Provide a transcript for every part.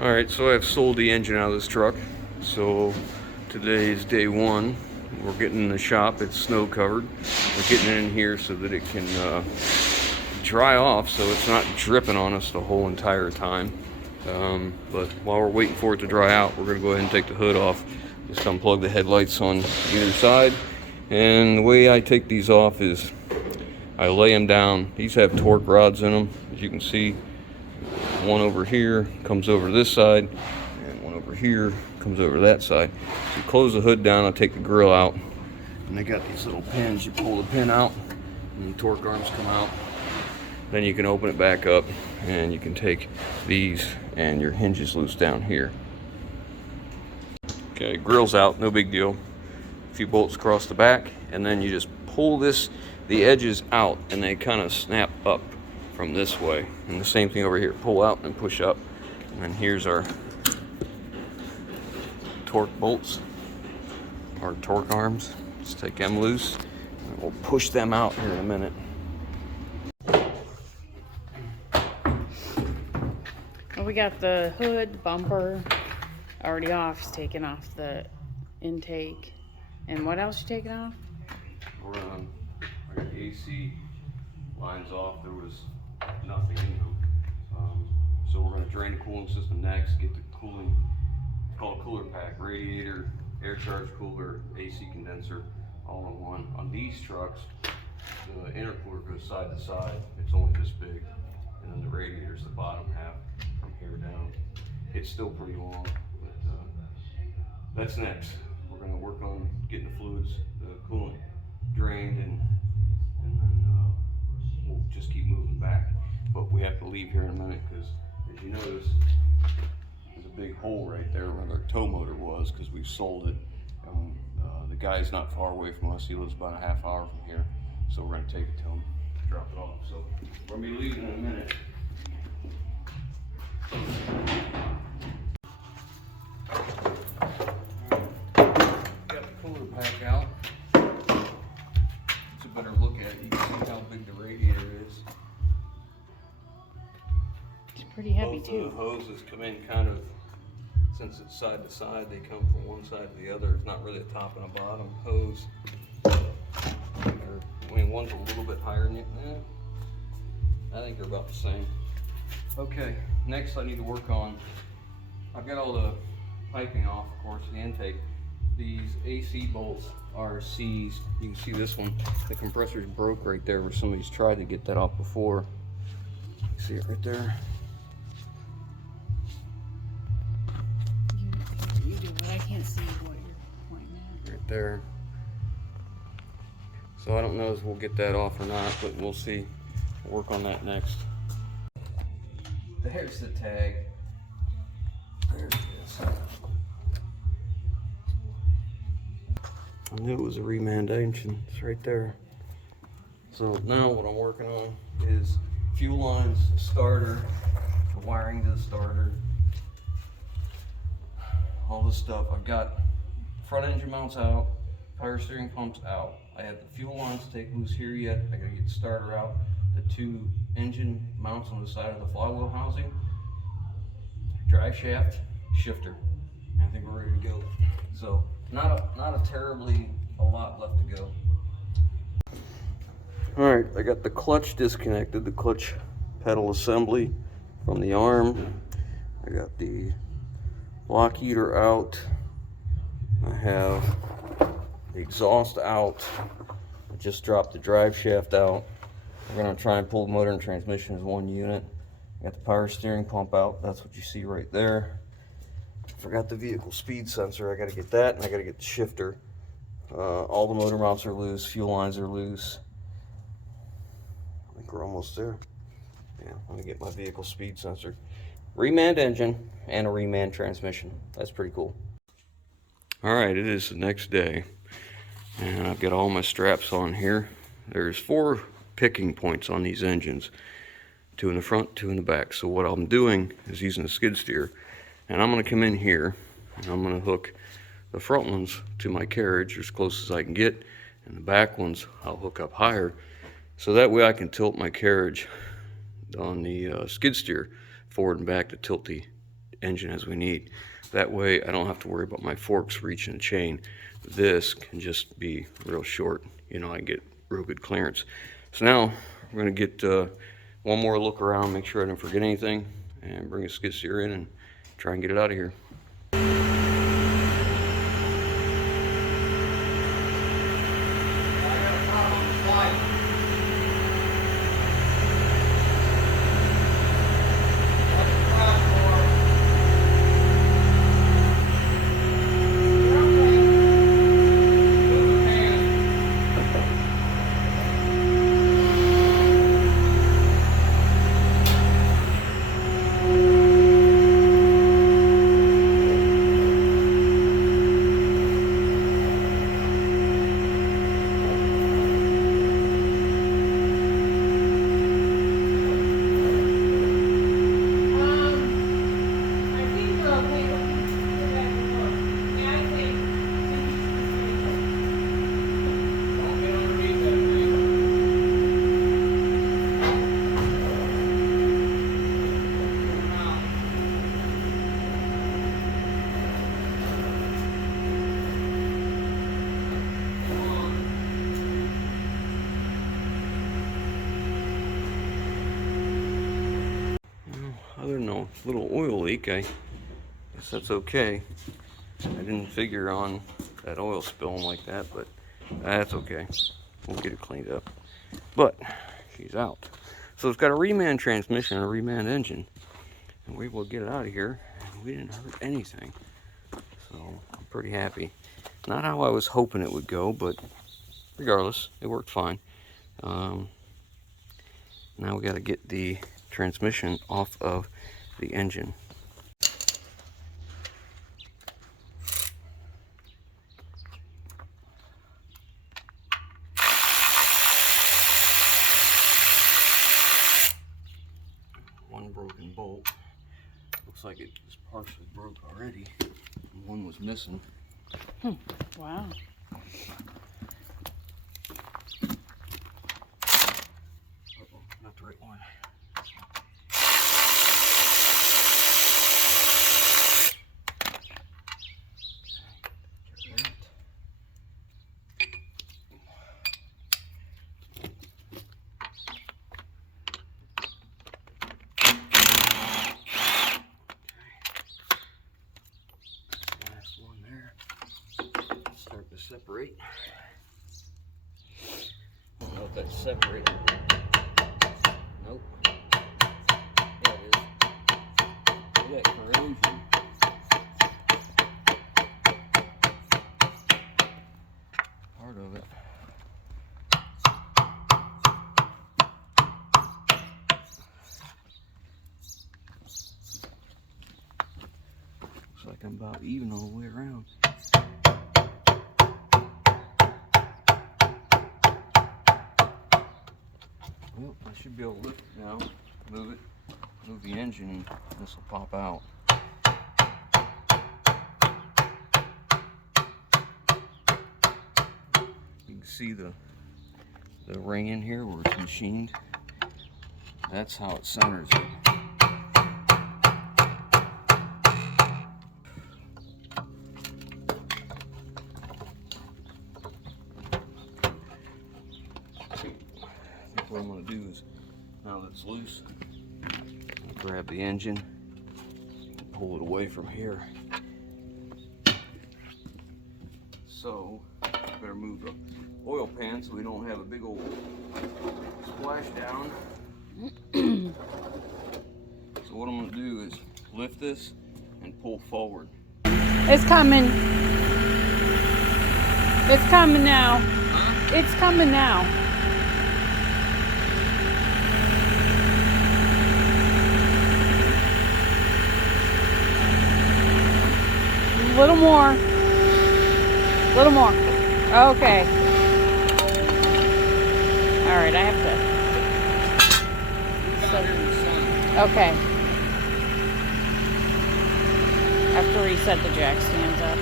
Alright, so I've sold the engine out of this truck. So today is day one. We're getting in the shop. It's snow covered. We're getting it in here so that it can dry off so it's not dripping on us the whole entire time. But while we're waiting for it to dry out, we're going to go ahead and take the hood off. Just unplug the headlights on either side. And the way I take these off is I lay them down. These have torque rods in them, as you can see. One over here comes over this side, and one over here comes over that side. So you close the hood down, I'll take the grill out, and they got these little pins. You pull the pin out, and the torque arms come out. Then you can open it back up, and you can take these and your hinges loose down here. Okay, grill's out, no big deal. A few bolts across the back, and then you just pull the edges out, and they kind of snap up from this way. And the same thing over here, pull out and push up. And then here's our torque bolts, our torque arms. Just take them loose, and we'll push them out here in a minute. Well, we got the hood, bumper already off. He's taking off the intake. And what else you taking off? I got the AC lines off. There was nothing in them. So we're going to drain the cooling system next, get the cooling, it's called a cooler pack, radiator, air charge cooler, AC condenser, all in one. On these trucks, the intercooler goes side to side. It's only this big. And then the radiator's the bottom half from here down. It's still pretty long, but that's next. We're going to work on getting the fluids, the coolant drained, and then we'll just keep moving back. But we have to leave here in a minute because, as you notice, there's a big hole right there where our tow motor was because we sold it. The guy's not far away from us. He lives about a half hour from here. So we're going to take it to him, drop it off. So we're going to be leaving in a minute. Got the cooler pack out. It's a better look at it. You can see how big the radiator is. It's pretty heavy Both too. the hoses come in kind of, since it's side to side, they come from one side to the other. It's not really a top and a bottom hose. I mean, one's a little bit higher than the other. I think they're about the same. Okay, next I need to work on, I've got all the piping off, of course, the intake. These AC bolts are seized. You can see this one, the compressor's broke right there where somebody's tried to get that off before. See it right there? You do, but I can't see what you're pointing at. Right there. So I don't know if we'll get that off or not, but we'll see. We'll work on that next. There's the tag. There it is. I knew it was a reman engine. It's right there. So now what I'm working on is fuel lines, starter, the wiring to the starter, all this stuff. I've got front engine mounts out, power steering pumps out. I have the fuel lines to take loose here yet. I gotta get the starter out, the two engine mounts on the side of the flywheel housing, drive shaft, shifter. I think we're ready to go. So not a terribly a lot left to go. All right, I got the clutch disconnected, the clutch pedal assembly from the arm. I got the block heater out. I have the exhaust out. I just dropped the drive shaft out. We're gonna try and pull the motor and transmission as one unit. I got the power steering pump out. That's what you see right there. I forgot the vehicle speed sensor. I gotta get that, and I gotta get the shifter. All the motor mounts are loose. Fuel lines are loose. I think we're almost there. Yeah, let me get my vehicle speed sensor. Reman engine and a reman transmission. That's pretty cool. All right, it is the next day, and I've got all my straps on here. There's 4 picking points on these engines, 2 in the front, 2 in the back. So what I'm doing is using a skid steer, and I'm going to come in here, and I'm going to hook the front ones to my carriage as close as I can get, and the back ones I'll hook up higher, so that way I can tilt my carriage on the skid steer forward and back to tilt the engine as we need. That way I don't have to worry about my forks reaching the chain. This can just be real short, you know, I can get real good clearance. So now we're going to get one more look around, make sure I didn't forget anything, and bring a skid steer in and try and get it out of here. Other than a little oil leak, I guess that's okay. I didn't figure on that oil spilling like that, but that's okay. We'll get it cleaned up. But she's out. So it's got a reman transmission and a reman engine. And we will get it out of here. And we didn't hurt anything. So I'm pretty happy. Not how I was hoping it would go, but regardless, it worked fine. Now we got to get the transmission off of the engine. One broken bolt. Looks like it was partially broke already. One was missing. Wow. Uh-oh, not the right one. Start to separate. I don't know if that's separated. Nope. Yeah, it is. Look at that corrosion. Part of it. Looks like I'm about even all the way around. Well, I should be able to lift it now, move the engine, and this will pop out. You can see the ring in here where it's machined. That's how it centers it. What I'm going to do is, now that it's loose, I'll grab the engine and pull it away from here. So, better move the oil pan so we don't have a big old splash down. So what I'm going to do is lift this and pull forward. It's coming. It's coming now. It's coming now. A little more. A little more. Okay. All right, I have to. Okay. I have to reset the jack stands up.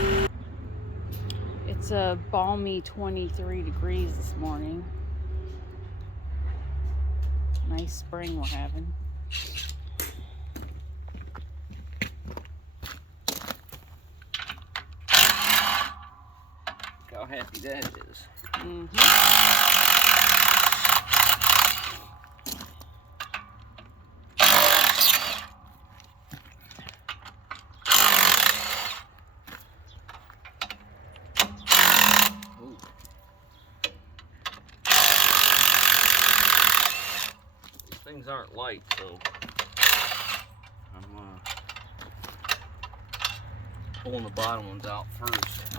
It's a balmy 23 degrees this morning. Nice spring we're having. happy that is. These things aren't light, so I'm pulling the bottom ones out first,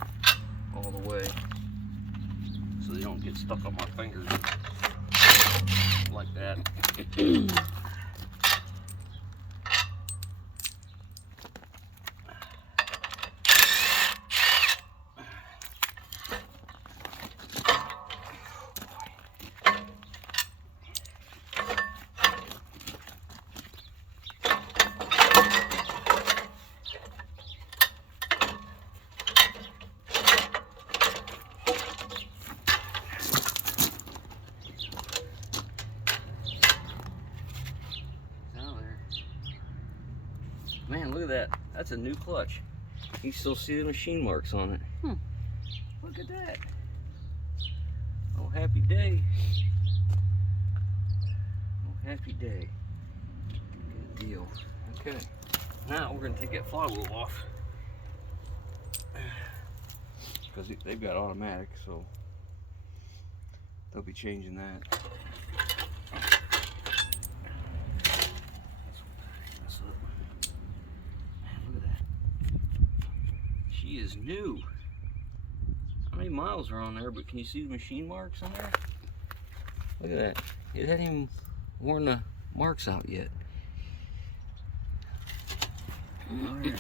all the way, so they don't get stuck on my fingers like that. Man, look at that. That's a new clutch. You still see the machine marks on it. Look at that. Oh, happy day. Oh, happy day. Good deal. Okay. Now we're going to take that flywheel off. Because they've got automatic, so they'll be changing that. She is new. How many miles are on there? But can you see the machine marks on there? Look at that. It hadn't even worn the marks out yet. All right.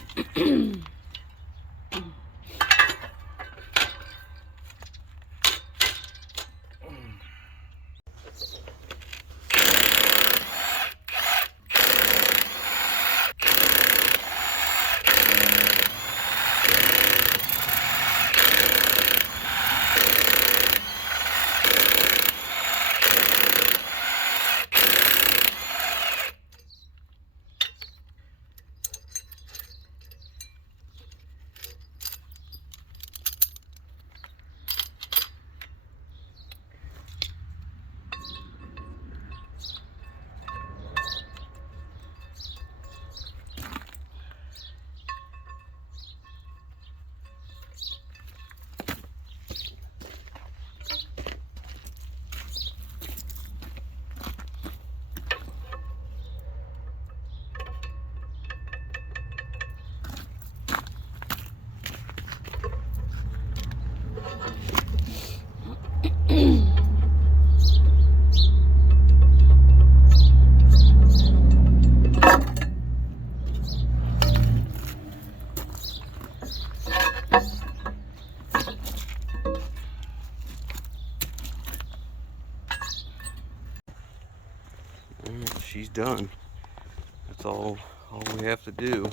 She's done. That's all we have to do.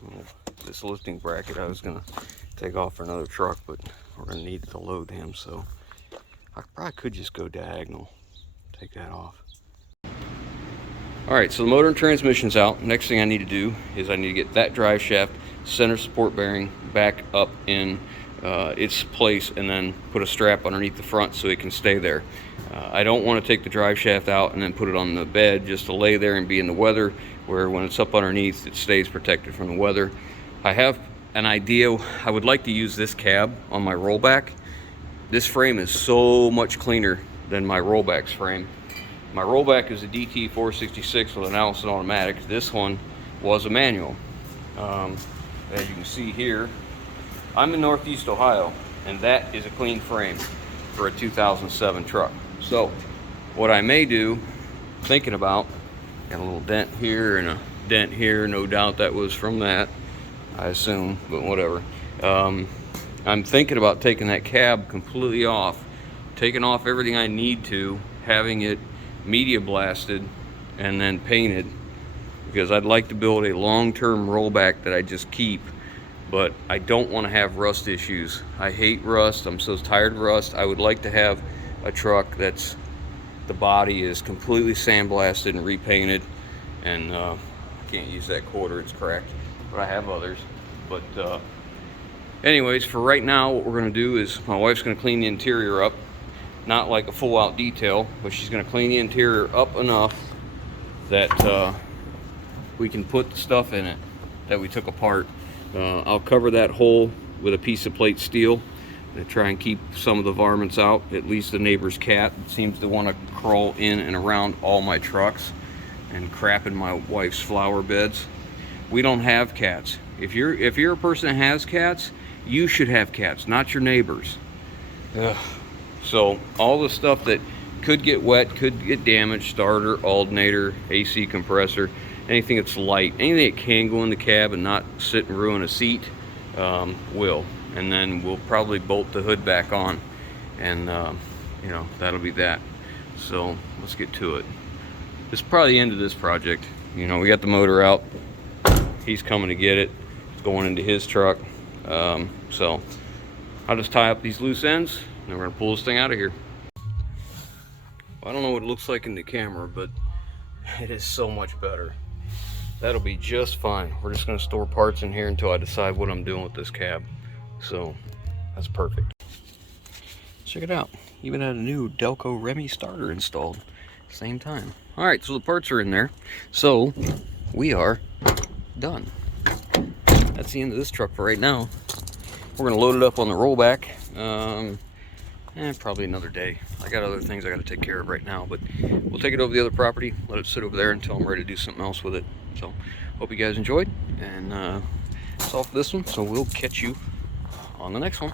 Well, this lifting bracket I was gonna take off for another truck, but we're gonna need it to load him, so I probably could just go diagonal, take that off. All right, so the motor and transmission's out. Next thing I need to do is I need to get that drive shaft, center support bearing back up in its place, and then put a strap underneath the front so it can stay there. I don't want to take the drive shaft out and then put it on the bed just to lay there and be in the weather, where when it's up underneath it stays protected from the weather. I have an idea. I would like to use this cab on my rollback. This frame is so much cleaner than my rollback's frame. My rollback is a DT 466 with an Allison automatic. This one was a manual. As you can see here, I'm in Northeast Ohio, and that is a clean frame for a 2007 truck. So what I may do, thinking about, got a little dent here and a dent here, no doubt that was from that, I assume, but whatever. I'm thinking about taking that cab completely off, taking off everything I need to, having it media blasted and then painted, because I'd like to build a long-term rollback that I just keep, but I don't want to have rust issues. I hate rust. I'm so tired of rust. I would like to have a truck that's, the body is completely sandblasted and repainted, and I can't use that quarter, it's cracked, but I have others. But Anyways, for right now, what we're gonna do is my wife's gonna clean the interior up. Not like a full out detail, but she's gonna clean the interior up enough that we can put the stuff in it that we took apart. I'll cover that hole with a piece of plate steel to try and keep some of the varmints out. At least the neighbor's cat seems to want to crawl in and around all my trucks and crap in my wife's flower beds. We don't have cats. If you're a person that has cats, you should have cats, not your neighbors. Ugh. So all the stuff that could get wet, could get damaged, starter, alternator, AC compressor, anything that's light, anything that can go in the cab and not sit and ruin a seat, will. And then we'll probably bolt the hood back on, and you know, that'll be that. So let's get to it. This is probably the end of this project. You know, we got the motor out. He's coming to get it. It's going into his truck. So I'll just tie up these loose ends, and then we're gonna pull this thing out of here. I don't know what it looks like in the camera, but it is so much better. That'll be just fine. We're just gonna store parts in here until I decide what I'm doing with this cab. So that's perfect. Check it out. Even had a new Delco REMVE starter installed. Same time. All right, so the parts are in there. So we are done. That's the end of this truck for right now. We're gonna load it up on the rollback. Probably another day. I got other things I gotta take care of right now, but we'll take it over the other property, let it sit over there until I'm ready to do something else with it. So hope you guys enjoyed, and that's all for this one. So we'll catch you on the next one.